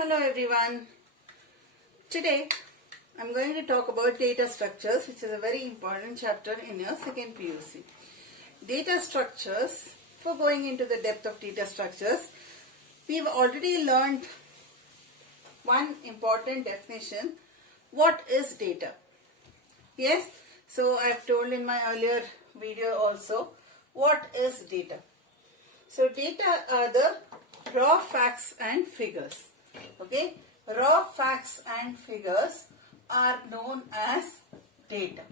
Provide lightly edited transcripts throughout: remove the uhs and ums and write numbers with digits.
Hello everyone. Today I'm going to talk about data structures, which is a very important chapter in your second PUC. Data structures, for going into the depth of data structures, we've already learned one important definition. What is data? Yes, so I've told in my earlier video also, what is data? So data are the raw facts and figures. Okay, raw facts and figures are known as data.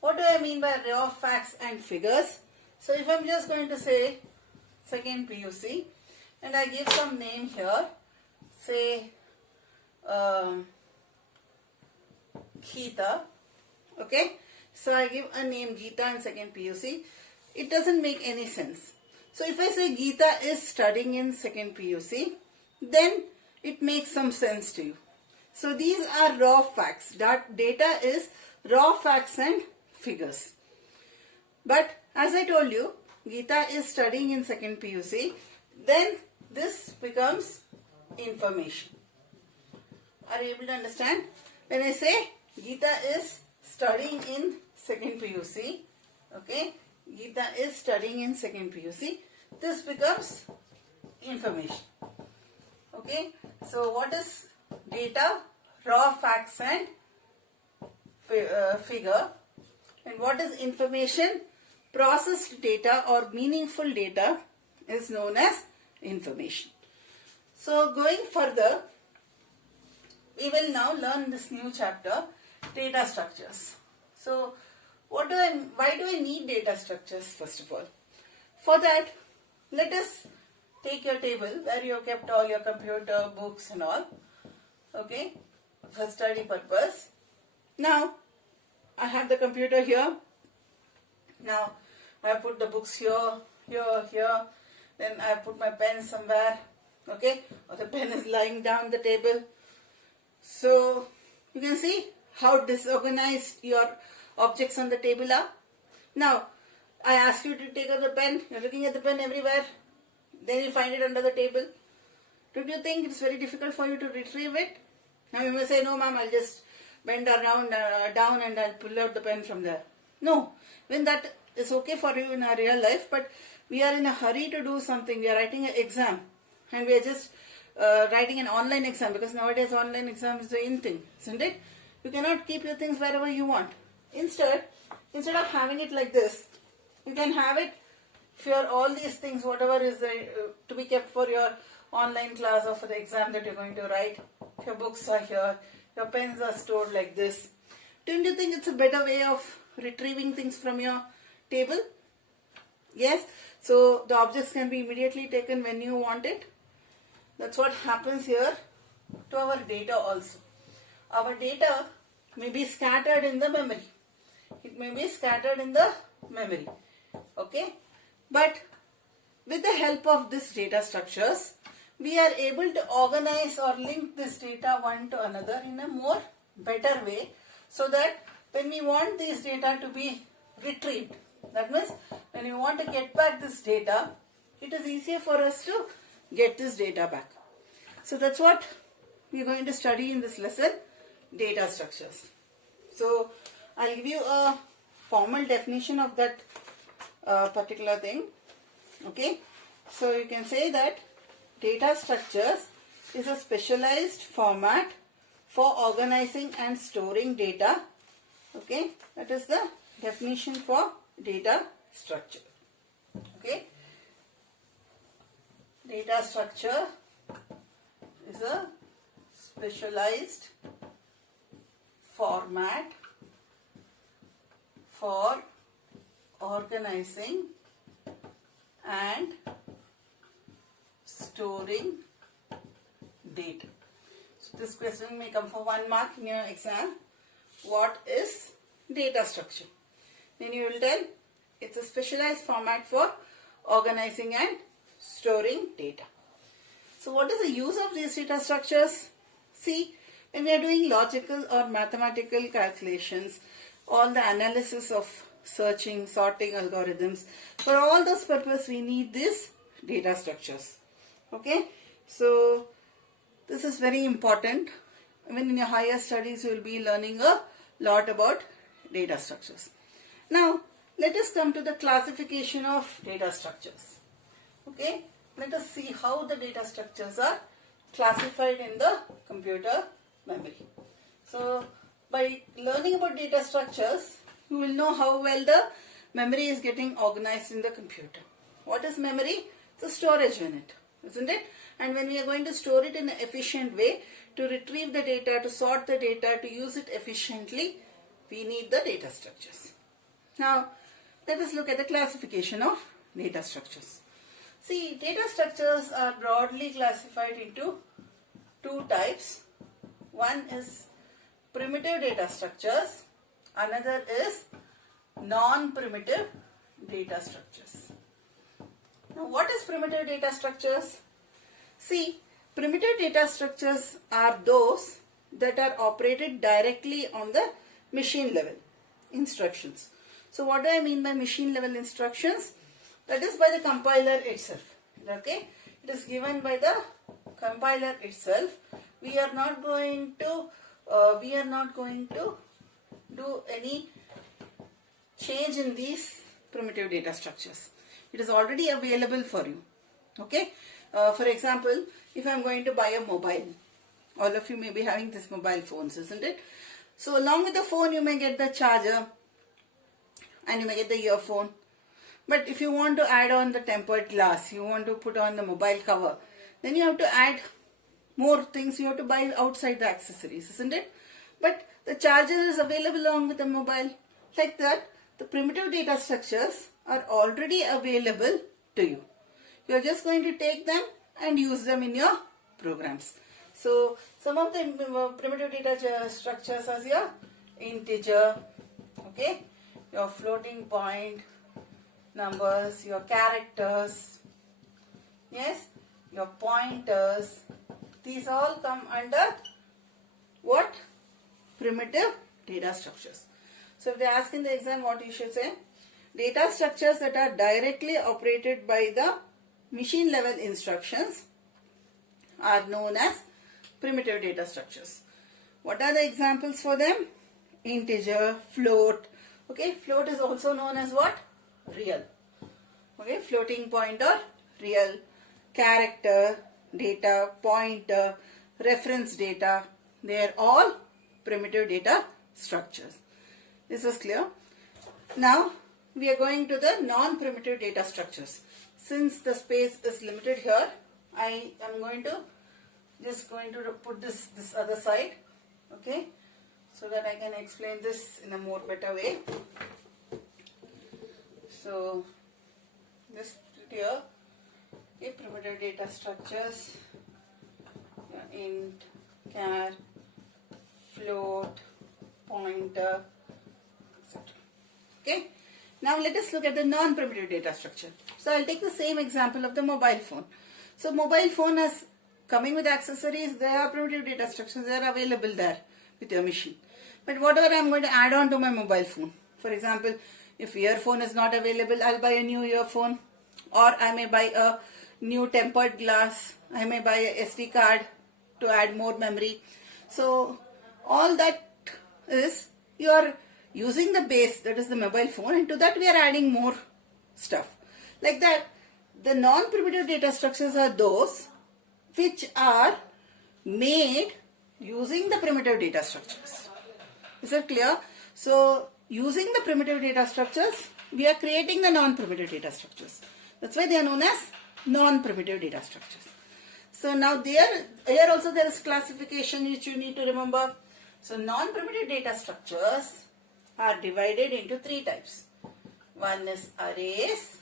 What do I mean by raw facts and figures? So if I'm just going to say second PUC and I give some name here, say Geeta. Okay, so I give a name Geeta in second PUC. It doesn't make any sense. So if I say Geeta is studying in second PUC, then it makes some sense to you. So these are raw facts. That data is raw facts and figures. But as I told you, Geeta is studying in second PUC, then this becomes information. Are you able to understand? When I say Geeta is studying in second PUC, okay, Geeta is studying in second PUC, this becomes information. Okay, so what is data? Raw facts and figure. And what is information? Processed data or meaningful data is known as information. So going further, we will now learn this new chapter, data structures. So why do I need data structures first of all? For that, let us take your table where you have kept all your computer, books and all, okay, for study purpose. Now, I have the computer here. Now, I have put the books here, here. Then I have put my pen somewhere, okay, or the pen is lying down the table. So, you can see how disorganized your objects on the table are. Now, I ask you to take out the pen. You're looking at the pen everywhere. Then you find it under the table. Don't you think it's very difficult for you to retrieve it? Now you may say, no ma'am, I'll just bend around down and I'll pull out the pen from there. No, when that is okay for you in our real life, but we are in a hurry to do something. We are writing an exam and we are just writing an online exam, because nowadays online exam is the in thing, isn't it? You cannot keep your things wherever you want. Instead of having it like this, you can have it for all these things, whatever is to be kept for your online class or for the exam that you're going to write. Your books are here, your pens are stored like this. Don't you think it's a better way of retrieving things from your table? Yes, so the objects can be immediately taken when you want it. That's what happens here to our data also. Our data may be scattered in the memory. It may be scattered in the memory. Okay, but with the help of these data structures, we are able to organize or link this data one to another in a more better way, so that when we want these data to be retrieved, that means when we want to get back this data, it is easier for us to get this data back. So that's what we are going to study in this lesson, data structures. So I'll give you a formal definition of that particular thing. Okay, so you can say that data structures is a specialized format for organizing and storing data. Okay, that is the definition for data structure. Okay, data structure is a specialized format for organizing and storing data. So this question may come for 1 mark in your exam. What is data structure? Then you will tell it's a specialized format for organizing and storing data. So what is the use of these data structures? See, when we are doing logical or mathematical calculations, all the analysis of searching, sorting algorithms, for all those purposes we need these data structures. Okay, so This is very important. Even in your higher studies, you will be learning a lot about data structures. Now, let us come to the classification of data structures. Okay, let us see how the data structures are classified in the computer memory. So, by learning about data structures, you will know how well the memory is getting organized in the computer. What is memory? It's a storage unit, isn't it? And when we are going to store it in an efficient way, to retrieve the data, to sort the data, to use it efficiently, we need the data structures. Now, let us look at the classification of data structures. See, data structures are broadly classified into two types. One is primitive data structures, another is non-primitive data structures. Now, what is primitive data structures? See, primitive data structures are those that are operated directly on the machine level instructions. So, what do I mean by machine level instructions? That is by the compiler itself. Okay, it is given by the compiler itself. We are not going to do any change in these primitive data structures. It is already available for you. Okay, for example, if I am going to buy a mobile, all of you may be having these mobile phones, isn't it? So along with the phone, you may get the charger and you may get the earphone. But if you want to add on the tempered glass, you want to put on the mobile cover, then you have to add more things. You have to buy outside the accessories, isn't it? But the charger is available along with the mobile. Like that, the primitive data structures are already available to you. You are just going to take them and use them in your programs. So, some of the primitive data structures are your integer, okay, your floating point numbers, your characters, yes, your pointers. These all come under what? Primitive data structures. So, if they ask in the exam, what you should say? Data structures that are directly operated by the machine level instructions are known as primitive data structures. What are the examples for them? Integer, float. Okay, float is also known as what? Real. Okay, floating point or real. Character, data, pointer, reference data. They are all primitive data structures. This is clear. Now, we are going to the non-primitive data structures. Since the space is limited here, I am going to put this other side, okay, so that I can explain this in a more better way. So, this here, okay, primitive data structures, int, char, float, pointer, etc. Okay. Now let us look at the non-primitive data structure. So I'll take the same example of the mobile phone. So mobile phone is coming with accessories. There are primitive data structures. They are available there with your machine. But whatever I'm going to add on to my mobile phone. For example, if earphone is not available, I'll buy a new earphone. Or I may buy a new tempered glass. I may buy a SD card to add more memory. So all that is you are using the base, that is the mobile phone, and to that we are adding more stuff. Like that, the non-primitive data structures are those which are made using the primitive data structures. Is that clear? So, using the primitive data structures, we are creating the non-primitive data structures. That's why they are known as non-primitive data structures. So, now here also there is classification which you need to remember. So, non-primitive data structures are divided into three types. One is arrays,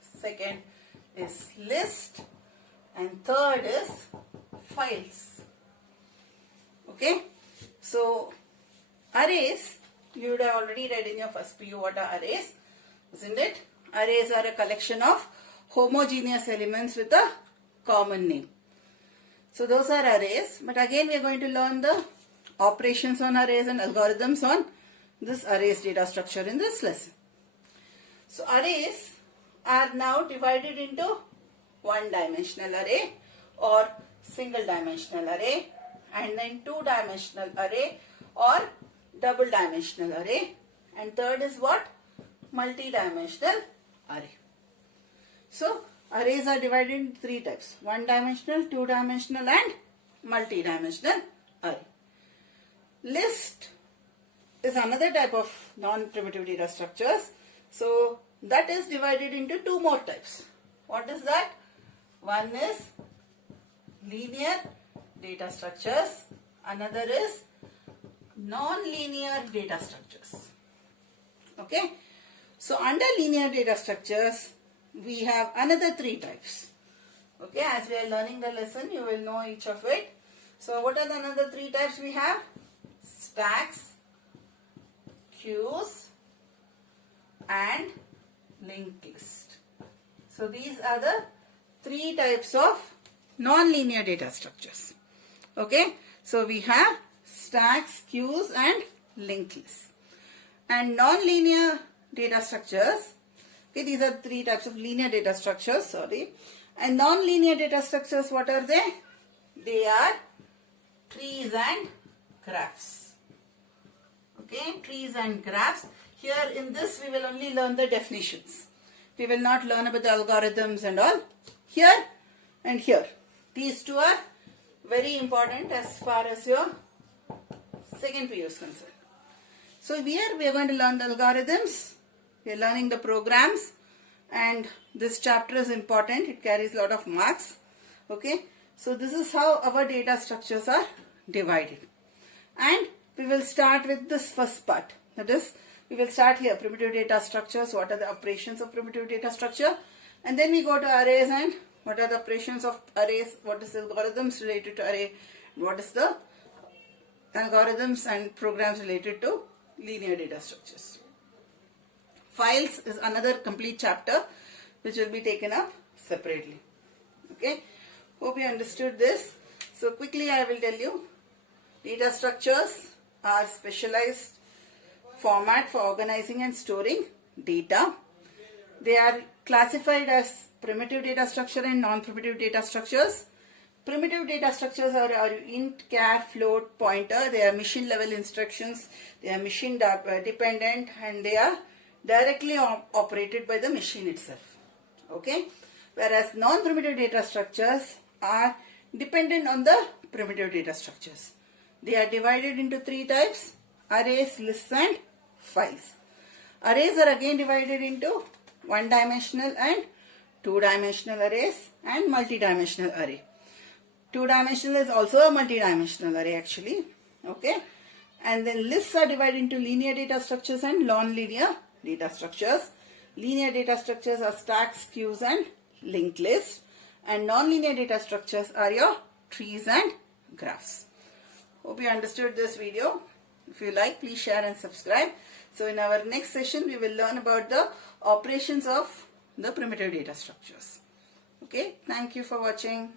second is list, and third is files. Okay, so arrays, you would have already read in your first PU what are arrays, isn't it? Arrays are a collection of homogeneous elements with a common name. So those are arrays, but again we are going to learn the operations on arrays and algorithms on this arrays data structure in this lesson. So arrays are now divided into one dimensional array or single dimensional array, and then two dimensional array or double dimensional array, and third is what? Multi-dimensional array. So arrays are divided into three types: one dimensional, two dimensional, and multi-dimensional array. List is another type of non-primitive data structures. So that is divided into two more types. What is that? One is linear data structures, another is non-linear data structures. Okay, so under linear data structures we have another three types. Okay, as we are learning the lesson you will know each of it. So what are the another three types we have? Stacks, queues, and linked list. So these are the three types of non-linear data structures. Okay, so we have stacks, queues, and linked lists. And non-linear data structures, okay, these are three types of linear data structures, sorry. And non-linear data structures, what are they? They are trees and graphs. Okay, trees and graphs. Here in this we will only learn the definitions. We will not learn about the algorithms and all. Here and here. These two are very important as far as your second PU is concerned. So here we are going to learn the algorithms. We are learning the programs, and this chapter is important. It carries a lot of marks. Okay. So this is how our data structures are divided. And we will start with this first part. That is, we will start here, primitive data structures, what are the operations of primitive data structure, and then we go to arrays and what are the operations of arrays, what is the algorithms related to array, what is the algorithms and programs related to linear data structures. Files is another complete chapter which will be taken up separately. Okay, hope you understood this. So quickly I will tell you, data structures are specialized format for organizing and storing data. They are classified as primitive data structure and non-primitive data structures. Primitive data structures are int, char, float, pointer. They are machine level instructions. They are machine dependent, and they are directly operated by the machine itself. Okay. Whereas non-primitive data structures are dependent on the primitive data structures. They are divided into three types: arrays, lists, and files. Arrays are again divided into one-dimensional and two-dimensional arrays and multi-dimensional array. Two-dimensional is also a multi-dimensional array actually. Okay. And then lists are divided into linear data structures and non-linear data structures. Linear data structures are stacks, queues, and linked lists. And non-linear data structures are your trees and graphs. Hope you understood this video. If you like, please share and subscribe. So in our next session, we will learn about the operations of the primitive data structures. Okay, thank you for watching.